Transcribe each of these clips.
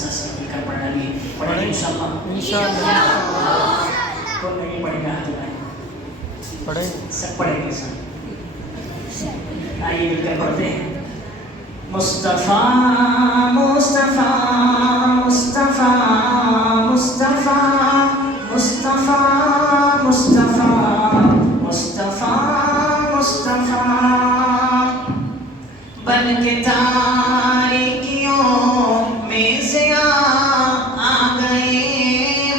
ساتھ ساتھ مل کر پڑھ ڈالیے. پڑھیں گے انشاءاللہ. کون نہیں پڑھے گا ہاتھ اٹھائیں. پڑھیں سب پڑھیں گے سب. آئیے مل کر پڑھتے ہیں. مصطفیٰ مصطفیٰ مصطفیٰ مصطفیٰ مصطفیٰ مصطفیٰ مصطفیٰ مصطفیٰ بن کے تاریکیوں میں ضیاء آ گئے.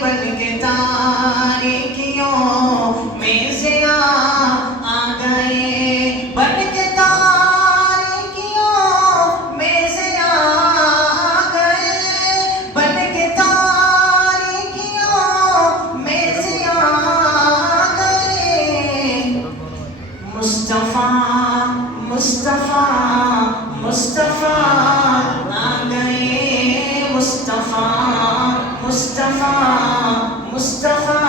بن کے تاریکیوں میں ضیاء آ گئے. بن کے مصطفیٰ مصطفیٰ آ گئے. مصطفیٰ مصطفیٰ مصطفیٰ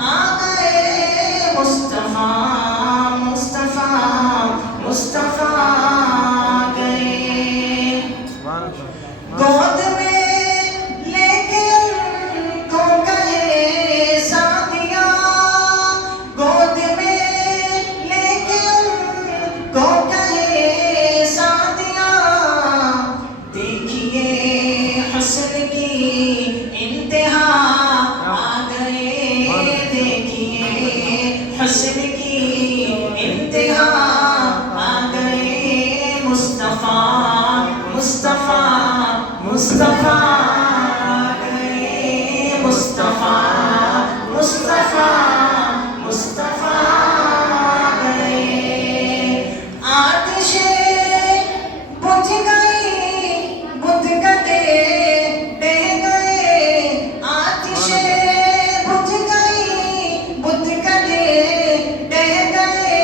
آ گئے. مصطفیٰ مصطفیٰ مصطفیٰ آ گئے. گود میں لے کے ان کو کہے ساتھیاں. گود میں لے کے ان کو کہے ساتھیاں. دیکھیے حسن کی انتہا آ گئے. دیکھیے حسن کی انتہا آ گئے. مصطفیٰ مصطفیٰ مصطفیٰ آ گئے. مصطفیٰ مصطفیٰ مصطفیٰ آ گئے. آتشیں بجھ گئی بدھ گئے ڈہ گئے. آتشیں بجھ گئی بدھ گئے ڈہ گئے.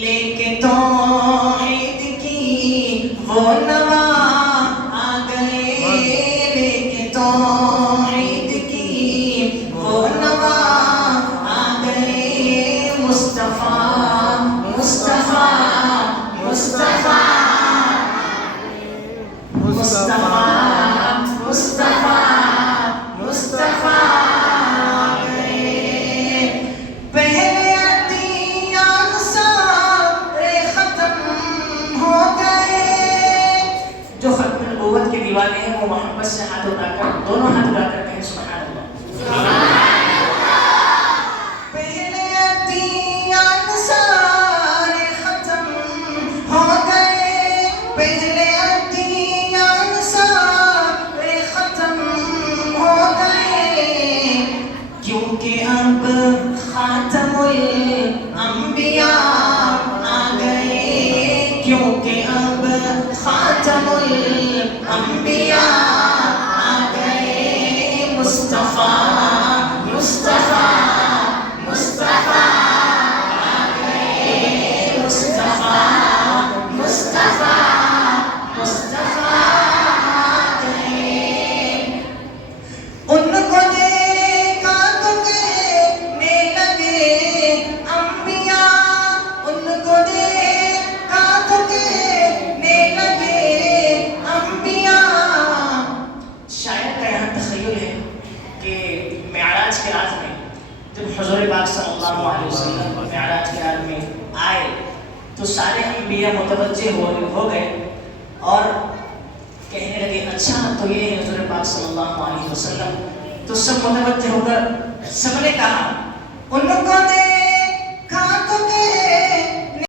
لے کے توحید کی وہ نوا آ گئے. لے کے توحید کی وہ نوا آ گئے. مصطفیٰ مصطفیٰ مصطفیٰ مصطفیٰ مصطفیٰ مصطفیٰ آ گئے. پہلے ادیان سارے ختم ہو گئے. جو ختم نبوت کے دیوانے ہیں وہ محبت سے ہاتھ اٹھا کر دونوں ہاتھ اٹھا کر کہیں سبحان اللہ. پہلے ادیان سارے ختم ہو گئے. پہلے ادیان سارے ختم ہو گئے. کیونکہ اب خاتم الانبیاء آ گئے. کیونکہ اب خاتم الانبیاء آ گئے. مصطفیٰ مصطفیٰ مصطفیٰ آ گئے. مصطفیٰ مصطفیٰ مصطفیٰ آ گئے. ان کو دیکھا تو کہنے لگے انبیاء. ان کو دیکھا تو کہنے لگے انبیاء. شاید کا یہاں تخیل ہے کہ معراج کے رات میں جب حضور پاک صلی اللہ علیہ وسلم معراج کے رات میں آئے تو سارے انبیاء متوجہ ہو گئے اور کہنے لگے اچھا تو یہ ہے حضور پاک صلی اللہ علیہ وسلم. تو سب متوجہ ہو کر سب نے کہا ان کو